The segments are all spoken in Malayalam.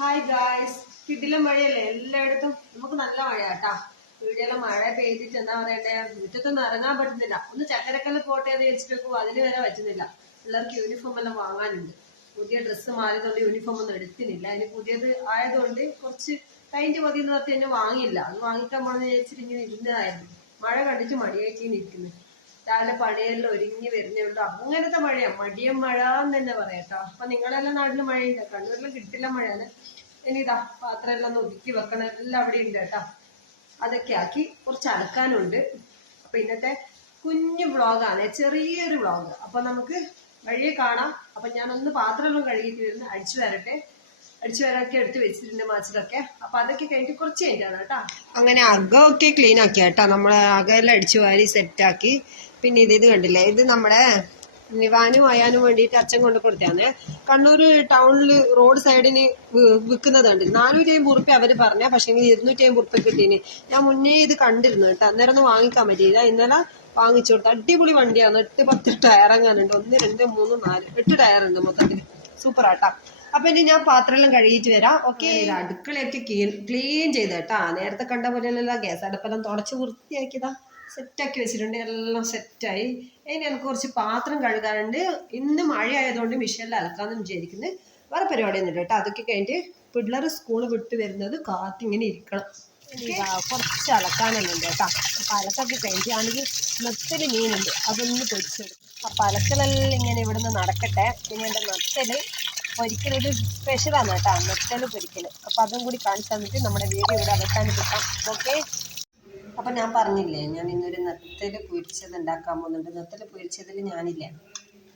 ഹായ് ഗായ്സ് കിടിലം മഴയല്ലേ? എല്ലായിടത്തും നമുക്ക് നല്ല മഴ കേട്ടാ വീടിയെല്ലാം മഴ പെയ്തിട്ട് എന്താ പറയണ്ടേ? മുറ്റത്തൊന്നും ഇറങ്ങാൻ പറ്റുന്നില്ല. ഒന്ന് ചക്കരക്കല്ല് പോട്ടെ എന്ന് വെച്ചിട്ട് അതിന് വരെ പറ്റുന്നില്ല. പിള്ളേർക്ക് യൂണിഫോം എല്ലാം വാങ്ങാനുണ്ട്. പുതിയ ഡ്രസ്സ് മാറിയതുകൊണ്ട് യൂണിഫോം ഒന്നും എടുത്തിനില്ല അതിന് പുതിയത് ആയതുകൊണ്ട് കുറച്ച് കഴിഞ്ഞ് മതി പറഞ്ഞാൽ വാങ്ങിയില്ല. അത് വാങ്ങിക്കാൻ പോണെന്ന് വിചാരിച്ചിട്ട് ഇങ്ങനെ ഇരുന്നതായിരുന്നു. മഴ കണ്ടിട്ട് മടിയായിട്ട് രാവിലെ പണിയെല്ലാം ഒരുങ്ങി വരുന്നേ ഉള്ളൂ. അങ്ങനത്തെ മഴയാ. മടിയം മഴ എന്ന് തന്നെ പറയാട്ടോ അപ്പൊ നിങ്ങളെല്ലാം നാട്ടിലും മഴയുണ്ട്? കണ്ണൂരിലും കിട്ടില്ല മഴയാണ്. ഇനി ഇതാ പാത്രം എല്ലാം ഒതുക്കി വെക്കണം. എല്ലാം അവിടെ ഉണ്ട് കേട്ടോ. അതൊക്കെ ആക്കി കുറച്ച് അലക്കാനുണ്ട്. അപ്പൊ ഇന്നത്തെ കുഞ്ഞു വ്ളോഗാണ്. ചെറിയൊരു വ്ളോഗ്. അപ്പൊ നമുക്ക് വഴിയെ കാണാം. അപ്പൊ ഞാനൊന്ന് പാത്രമെല്ലാം കഴുകിയിട്ട് വരുന്ന അഴിച്ചു വരട്ടെ. അടിച്ചു വരാനൊക്കെ എടുത്ത് വെച്ചിട്ടുണ്ട് മാച്ചിലൊക്കെ അപ്പൊ അതൊക്കെ കഴിഞ്ഞിട്ട് കുറച്ച് കഴിഞ്ഞാണ് കേട്ടോ. അങ്ങനെ അകമൊക്കെ ക്ലീൻ ആക്കി കേട്ടോ. നമ്മൾ അകമെല്ലാം അടിച്ചു വാരി സെറ്റാക്കി പിന്നെ ഇത് ഇത് കണ്ടില്ലേ? ഇത് നമ്മുടെ നിവാനും അയാനും വേണ്ടിയിട്ട് അച്ഛൻ കൊണ്ട് കൊടുത്തതാണ്. കണ്ണൂർ ടൗണിൽ റോഡ് സൈഡിന് വിൽക്കുന്നത് കണ്ടില്ല? നാനൂറ്റി അമ്പത് റുപ്യ അവർ പറഞ്ഞ പക്ഷേ ഇരുന്നൂറ്റി അമ്പത് റുപ്യ കിട്ടീന്. ഞാൻ മുന്നേ ഇത് കണ്ടിരുന്നു കേട്ടോ. അന്നേരം ഒന്നും വാങ്ങിക്കാൻ പറ്റിയില്ല. ഇന്നലെ വാങ്ങിച്ചു കൊടുത്തു. അടിപൊളി വണ്ടിയാണ്. എട്ട് പത്ത് ടയർ അങ്ങാനുണ്ട് ഒന്ന് രണ്ട് മൂന്ന് നാല് എട്ട് ടയർ ഉണ്ട് മൊത്തത്തിൽ സൂപ്പർ ആട്ടാ അപ്പൊ ഇനി ഞാൻ പാത്രമെല്ലാം കഴുകിയിട്ട് വരാം. ഓക്കെ? അടുക്കളയൊക്കെ ക്ലീൻ ചെയ്ത് കേട്ടാ. നേരത്തെ കണ്ട പോലെയല്ല ഗ്യാസ് അടുപ്പെല്ലാം തുടച്ച് വൃത്തിയാക്കിയതാ. സെറ്റാക്കി വെച്ചിട്ടുണ്ട് എല്ലാം സെറ്റായി. ഇനി എനിക്ക് കുറച്ച് പാത്രം കഴുകാനുണ്ട്. ഇന്ന് മഴ ആയതുകൊണ്ട് മിഷനിൽ അലക്കാന്ന് വിചാരിക്കുന്നത് വേറെ പരിപാടിയൊന്നും ഇല്ല കേട്ടോ. അതൊക്കെ കഴിഞ്ഞിട്ട് പിള്ളേർ സ്കൂൾ വിട്ട് വരുന്നത് കാത്തിങ്ങനെ ഇരിക്കണം. കുറച്ച് അലക്കാനെല്ലാം ഉണ്ട് കേട്ടോ. അപ്പം അലക്കൊക്കെ കഴിഞ്ഞിട്ട് ആണെങ്കിൽ നെത്തൽ മീനുണ്ട് അതൊന്ന് പൊരിച്ചെടുക്കും. അപ്പം അലക്കലെല്ലാം ഇങ്ങനെ ഇവിടുന്ന് നടക്കട്ടെ. പിന്നെ എന്റെ നെത്തൽ പൊരിക്കലൊരു സ്പെഷ്യലാണ് കേട്ടോ. നെത്തൽ പൊരിക്കൽ അപ്പം അതും കൂടി കാണിച്ചു തന്നിട്ട് നമ്മുടെ വീഡിയോ ഇവിടെ അവസാനിപ്പിക്കാം. ഓക്കെ അപ്പം ഞാൻ പറഞ്ഞില്ലേ ഞാൻ ഇന്നൊരു നത്തൽ പൊരിച്ചത് ഉണ്ടാക്കാൻ പോകുന്നുണ്ട്. നത്തൽ പൊരിച്ചതിൽ ഞാനില്ല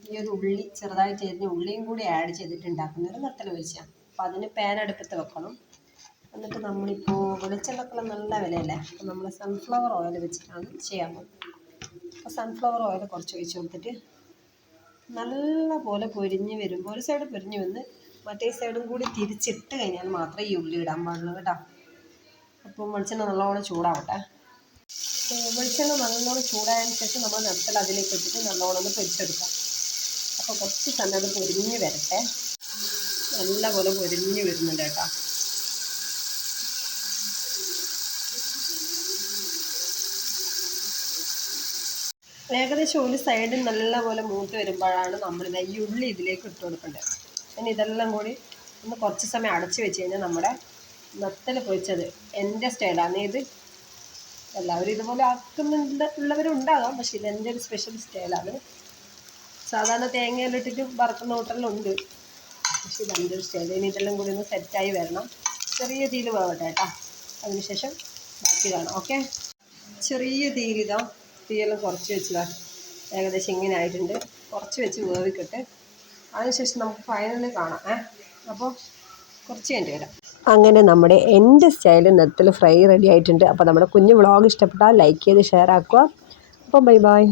ഈ ഒരു ഉള്ളി ചെറുതായിട്ട് എരിഞ്ഞ് ഉള്ളിയും കൂടി ആഡ് ചെയ്തിട്ട് ഉണ്ടാക്കുന്ന ഒരു നത്തൽ പൊരിച്ചാണ് അപ്പം അതിന് പാൻ അടുപ്പത്ത് വെക്കണം. എന്നിട്ട് നമ്മളിപ്പോൾ വെളിച്ചെണ്ണക്കെല്ലാം നല്ല വിലയല്ലേ? അപ്പോൾ നമ്മൾ സൺഫ്ലവർ ഓയിൽ വെച്ചിട്ടാണ് ചെയ്യാൻ പോകുന്നത്. അപ്പോൾ സൺഫ്ലവർ ഓയിൽ കുറച്ച് ഒഴിച്ച് കൊടുത്തിട്ട് നല്ല പോലെ പൊരിഞ്ഞ് വരുമ്പോൾ ഒരു സൈഡ് പൊരിഞ്ഞ് വന്ന് മറ്റേ സൈഡും കൂടി തിരിച്ചിട്ട് കഴിഞ്ഞാൽ മാത്രമേ ഈ ഉള്ളി ഇടാൻ പാടുള്ളൂ കേട്ടോ. അപ്പോൾ വെളിച്ചെണ്ണ നല്ലോണം ചൂടാവട്ടെ. വെളിച്ചെണ്ണ നല്ലോണം ചൂടായതിന് ശേഷം നമ്മൾ നെത്തൽ അതിലേക്ക് ഇട്ടിട്ട് നല്ലോണം ഒന്ന് പൊരിച്ചെടുക്കാം. അപ്പോൾ കുറച്ച് സമയം അത് പൊരിഞ്ഞ് വരട്ടെ. നല്ല പോലെ പൊരിഞ്ഞ് വരുന്നുണ്ട് കേട്ടോ. ഏകദേശം ഒരു സൈഡിൽ നല്ലപോലെ മൂത്ത് വരുമ്പോഴാണ് നമ്മൾ ഈ ഉള്ളി ഇതിലേക്ക് ഇട്ട് കൊടുക്കേണ്ടത്. ഇനി ഇതെല്ലാം കൂടി ഒന്ന് കുറച്ച് സമയം അടച്ചു വെച്ച് കഴിഞ്ഞാൽ നമ്മുടെ നത്തൽ പൊരിച്ചത് എന്റെ സ്റ്റൈലാണ് ഇത് എല്ലാവരും ഇതുപോലെ ആക്കുന്നുണ്ട് ഉള്ളവരുണ്ടാകാം പക്ഷേ ഇത് എന്റെ ഒരു സ്പെഷ്യൽ സ്റ്റൈലാണ് സാധാരണ തേങ്ങയിലിട്ടിട്ട് വറുക്കുന്ന ഹോട്ടലിലുണ്ട് പക്ഷേ ഇത് എന്റെ ഒരു സ്റ്റൈൽ ഇനി ഇതെല്ലാം കൂടി ഒന്ന് സെറ്റായി വരണം. ചെറിയ തീയിൽ പോകട്ടെ കേട്ടോ. അതിനുശേഷം ബാക്കി കാണാം. ഓക്കെ ചെറിയ തീയിലിതാ തീയെല്ലാം കുറച്ച് വെച്ചതാ. ഏകദേശം ഇങ്ങനെ ആയിട്ടുണ്ട്. കുറച്ച് വെച്ച് വേവിക്കട്ടെ. അതിനുശേഷം നമുക്ക് ഫൈനലിൽ കാണാം. ഏ? അപ്പോൾ കുറച്ച് കഴിഞ്ഞിട്ട് വരാം. അങ്ങനെ നമ്മുടെ എന്റെ സ്റ്റൈൽ നിരത്തിൽ ഫ്രൈ റെഡി ആയിട്ടുണ്ട്. അപ്പോൾ നമ്മുടെ കുഞ്ഞ് വ്ളോഗ് ഇഷ്ടപ്പെട്ടാൽ ലൈക്ക് ചെയ്ത് ഷെയർ ആക്കുക. അപ്പോൾ ബൈ ബൈ